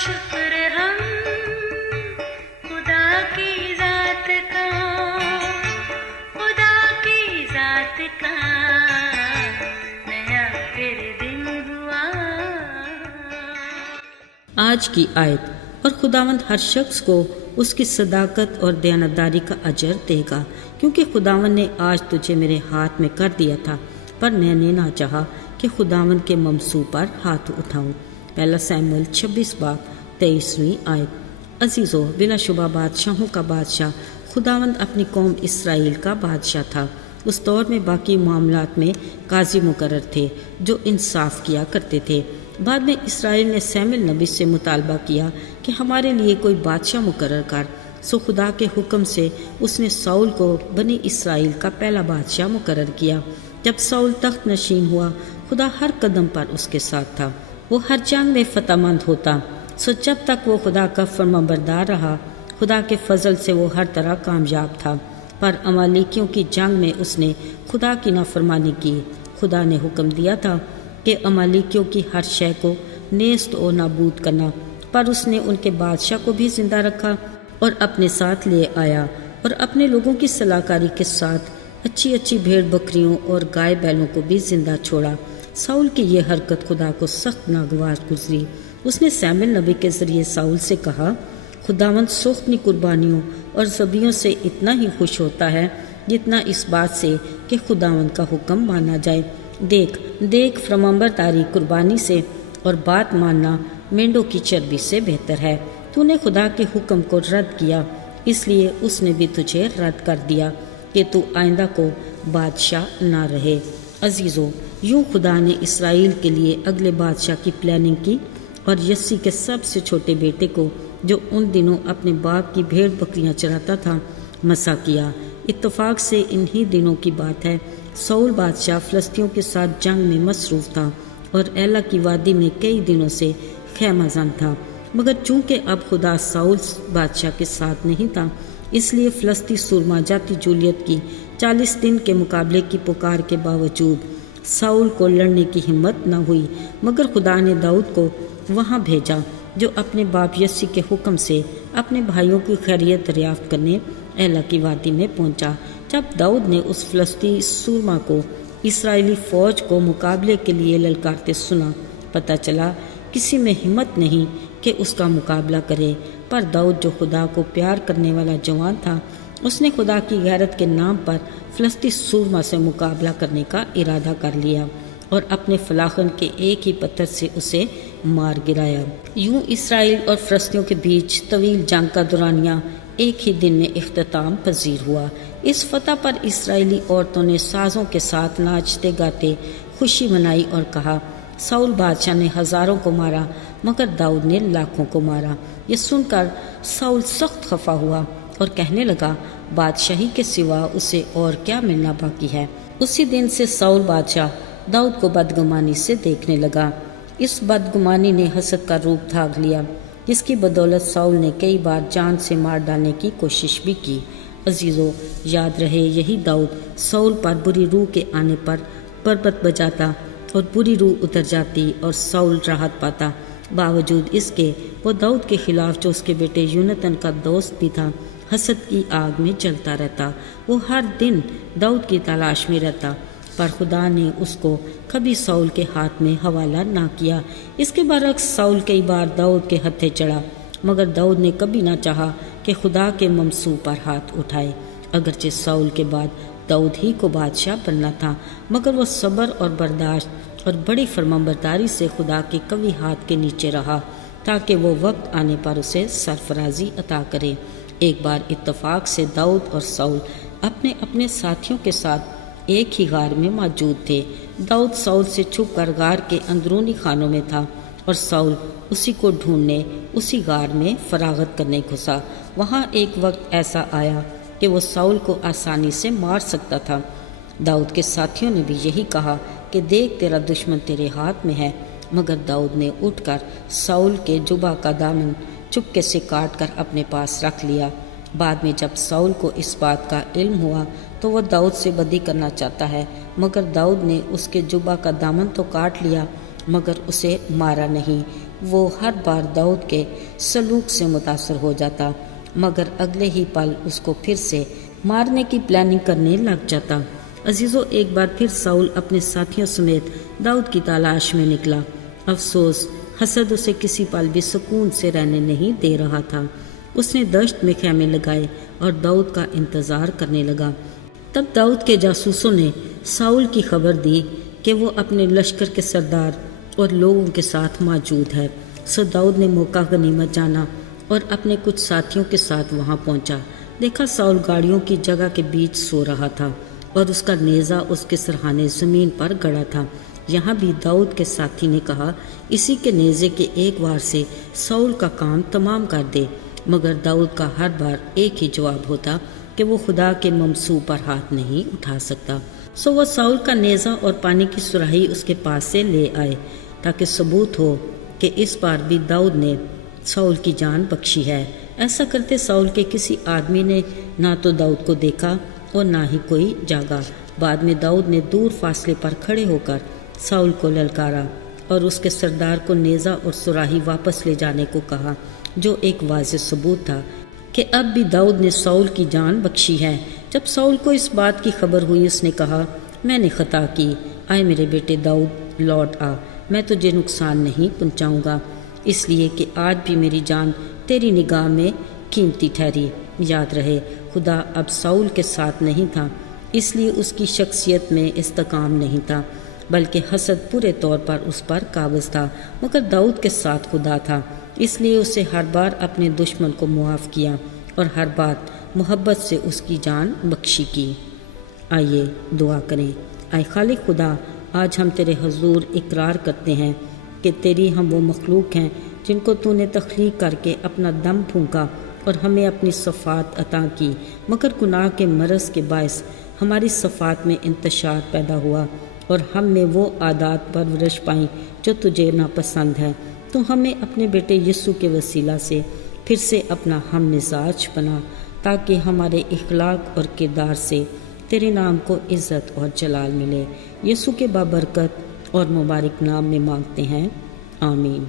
شکر ہم خدا کی ذات کا، خدا کی ذات کا نیا پھر دن ہوا۔ آج کی آیت، اور خداوند ہر شخص کو اس کی صداقت اور دیانتداری کا اجر دے گا، کیونکہ خداوند نے آج تجھے میرے ہاتھ میں کر دیا تھا، پر میں نے نہ چاہا کہ خداوند کے ممسوح پر ہاتھ اٹھاؤں۔ پہلا ساموئیل 26:23 آیت۔ عزیزو، بلا شبہ بادشاہوں کا بادشاہ خداوند اپنی قوم اسرائیل کا بادشاہ تھا۔ اس دور میں باقی معاملات میں قاضی مقرر تھے جو انصاف کیا کرتے تھے۔ بعد میں اسرائیل نے ساموئیل نبی سے مطالبہ کیا کہ ہمارے لیے کوئی بادشاہ مقرر کر، سو خدا کے حکم سے اس نے ساؤل کو بنی اسرائیل کا پہلا بادشاہ مقرر کیا۔ جب ساؤل تخت نشین ہوا، خدا ہر قدم پر اس کے ساتھ تھا، وہ ہر جنگ میں فتح مند ہوتا۔ سو جب تک وہ خدا کا فرمانبردار رہا، خدا کے فضل سے وہ ہر طرح کامیاب تھا۔ پر عمالیکیوں کی جنگ میں اس نے خدا کی نافرمانی کی۔ خدا نے حکم دیا تھا کہ عمالیکیوں کی ہر شے کو نیست و نابود کرنا، پر اس نے ان کے بادشاہ کو بھی زندہ رکھا اور اپنے ساتھ لے آیا، اور اپنے لوگوں کی صلاح کاری کے ساتھ اچھی اچھی بھیڑ بکریوں اور گائے بیلوں کو بھی زندہ چھوڑا۔ ساؤل کی یہ حرکت خدا کو سخت ناگوار گزری۔ اس نے ساموئیل نبی کے ذریعے ساؤل سے کہا، خداوند سوختنی قربانیوں اور ذبیحوں سے اتنا ہی خوش ہوتا ہے جتنا اس بات سے کہ خداوند کا حکم مانا جائے۔ دیکھ فرمانبرداری قربانی سے اور بات ماننا مینڈوں کی چربی سے بہتر ہے۔ تو نے خدا کے حکم کو رد کیا، اس لیے اس نے بھی تجھے رد کر دیا کہ تو آئندہ کو بادشاہ نہ رہے۔ عزیزو، یوں خدا نے اسرائیل کے لیے اگلے بادشاہ کی پلاننگ کی، اور یسی کے سب سے چھوٹے بیٹے کو، جو ان دنوں اپنے باپ کی بھیڑ بکریاں چراتا تھا، مسا کیا۔ اتفاق سے انہی دنوں کی بات ہے، ساؤل بادشاہ فلسطینیوں کے ساتھ جنگ میں مصروف تھا اور ایلا کی وادی میں کئی دنوں سے خیمہ زن تھا، مگر چونکہ اب خدا ساؤل بادشاہ کے ساتھ نہیں تھا، اس لیے فلسطی سورما جاتی جولیت کی 40 دن کے مقابلے کی پکار کے باوجود ساؤل کو لڑنے کی ہمت نہ ہوئی، مگر خدا نے داؤد کو وہاں بھیجا، جو اپنے باپ یسی کے حکم سے اپنے بھائیوں کی خیریت دریافت کرنے ایلا کی وادی میں پہنچا۔ جب داؤد نے اس فلسطی سورما کو اسرائیلی فوج کو مقابلے کے لیے للکارتے سنا، پتہ چلا کسی میں ہمت نہیں کہ اس کا مقابلہ کرے، پر داؤد جو خدا کو پیار کرنے والا جوان تھا، اس نے خدا کی غیرت کے نام پر فلسطی سورما سے مقابلہ کرنے کا ارادہ کر لیا اور اپنے فلاخن کے ایک ہی پتھر سے اسے مار گرایا۔ یوں اسرائیل اور فلسطینیوں کے بیچ طویل جنگ کا دورانیہ ایک ہی دن میں اختتام پذیر ہوا۔ اس فتح پر اسرائیلی عورتوں نے سازوں کے ساتھ ناچتے گاتے خوشی منائی اور کہا، ساؤل بادشاہ نے ہزاروں کو مارا مگر داؤد نے لاکھوں کو مارا۔ یہ سن کر ساؤل سخت خفا ہوا اور کہنے لگا، بادشاہی کے سوا اسے اور کیا ملنا باقی ہے۔ اسی دن سے ساؤل بادشاہ داؤد کو بدگمانی سے دیکھنے لگا۔ اس بدگمانی نے حسد کا روپ دھاگ لیا، جس کی بدولت ساؤل نے کئی بار جان سے مار ڈالنے کی کوشش بھی کی۔ عزیزو، یاد رہے یہی داؤد ساؤل پر بری روح کے آنے پر بربت بجاتا اور بری روح اتر جاتی اور ساؤل راحت پاتا۔ باوجود اس کے وہ داؤد کے خلاف جو اس کے بیٹے یونتن کا دوست بھی تھا، حسد کی آگ میں جلتا رہتا۔ وہ ہر دن داؤد کی تلاش میں رہتا، پر خدا نے اس کو کبھی ساؤل کے ہاتھ میں حوالہ نہ کیا۔ اس کے برعکس ساؤل کئی بار داؤد کے ہتھے چڑھا، مگر داؤد نے کبھی نہ چاہا کہ خدا کے ممسوح پر ہاتھ اٹھائے۔ اگرچہ ساؤل کے بعد داؤد ہی کو بادشاہ بننا تھا، مگر وہ صبر اور برداشت اور بڑی فرمانبرداری سے خدا کے قوی ہاتھ کے نیچے رہا، تاکہ وہ وقت آنے پر اسے سرفرازی عطا کرے۔ ایک بار اتفاق سے داؤد اور ساؤل اپنے اپنے ساتھیوں کے ساتھ ایک ہی غار میں موجود تھے۔ داؤد ساؤل سے چھپ کر غار کے اندرونی خانوں میں تھا، اور ساؤل اسی کو ڈھونڈنے اسی غار میں فراغت کرنے گھسا۔ وہاں ایک وقت ایسا آیا کہ وہ ساؤل کو آسانی سے مار سکتا تھا۔ داؤد کے ساتھیوں نے بھی یہی کہا کہ دیکھ تیرا دشمن تیرے ہاتھ میں ہے، مگر داؤد نے اٹھ کر ساؤل کے جبہ کا دامن چپکے سے کاٹ کر اپنے پاس رکھ لیا۔ بعد میں جب ساؤل کو اس بات کا علم ہوا تو وہ داؤد سے بدی کرنا چاہتا ہے، مگر داؤد نے اس کے جبہ کا دامن تو کاٹ لیا، مگر اسے مارا نہیں۔ وہ ہر بار داؤد کے سلوک سے متاثر ہو جاتا، مگر اگلے ہی پل اس کو پھر سے مارنے کی پلاننگ کرنے لگ جاتا۔ عزیزو، ایک بار پھر ساؤل اپنے ساتھیوں سمیت داؤد کی تلاش میں نکلا۔ افسوس، حسد اسے کسی پل بھی سکون سے رہنے نہیں دے رہا تھا۔ اس نے دشت میں خیمے لگائے اور داؤد کا انتظار کرنے لگا۔ تب داؤد کے جاسوسوں نے ساؤل کی خبر دی کہ وہ اپنے لشکر کے سردار اور لوگوں کے ساتھ موجود ہے۔ سو داؤد نے موقع غنیمت جانا اور اپنے کچھ ساتھیوں کے ساتھ وہاں پہنچا۔ دیکھا ساؤل گاڑیوں کی جگہ کے بیچ سو رہا تھا اور اس کا نیزہ اس کے سرہانے زمین پر گڑا تھا۔ یہاں بھی داؤد کے ساتھی نے کہا، اسی کے نیزے کے ایک وار سے ساؤل کا کام تمام کر دے، مگر داؤد کا ہر بار ایک ہی جواب ہوتا کہ وہ خدا کے ممسوح پر ہاتھ نہیں اٹھا سکتا۔ سو وہ ساؤل کا نیزہ اور پانی کی سراہی اس کے پاس سے لے آئے تاکہ ثبوت ہو کہ اس بار بھی داؤد نے ساؤل کی جان بخشی ہے۔ ایسا کرتے ساؤل کے کسی آدمی نے نہ تو داؤد کو دیکھا اور نہ ہی کوئی جاگا۔ بعد میں داؤد نے دور فاصلے پر کھڑے ہو کر ساؤل کو للکارا اور اس کے سردار کو نیزہ اور سراہی واپس لے جانے کو کہا، جو ایک واضح ثبوت تھا کہ اب بھی داؤد نے ساؤل کی جان بخشی ہے۔ جب ساؤل کو اس بات کی خبر ہوئی، اس نے کہا، میں نے خطا کی، آئے میرے بیٹے داؤد لوٹ آ، میں تجھے نقصان نہیں پہنچاؤں گا، اس لیے کہ آج بھی میری جان تیری نگاہ میں قیمتی ٹھہری۔ یاد رہے، خدا اب ساؤل کے ساتھ نہیں تھا، اس لیے اس کی شخصیت میں استحکام نہیں تھا، بلکہ حسد پورے طور پر اس پر قابض تھا۔ مگر داؤد کے ساتھ خدا تھا، اس لیے اسے ہر بار اپنے دشمن کو معاف کیا اور ہر بار محبت سے اس کی جان بخشی کی۔ آئیے دعا کریں۔ اے خالق خدا، آج ہم تیرے حضور اقرار کرتے ہیں کہ تیری ہم وہ مخلوق ہیں جن کو تو نے تخلیق کر کے اپنا دم پھونکا اور ہمیں اپنی صفات عطا کی، مگر گناہ کے مرض کے باعث ہماری صفات میں انتشار پیدا ہوا اور ہم نے وہ عادات پرورش پائیں جو تجھے ناپسند ہے۔ تو ہمیں اپنے بیٹے یسوع کے وسیلہ سے پھر سے اپنا ہم مزاج بنا، تاکہ ہمارے اخلاق اور کردار سے تیرے نام کو عزت اور جلال ملے۔ یسوع کے بابرکت اور مبارک نام میں مانگتے ہیں، آمین۔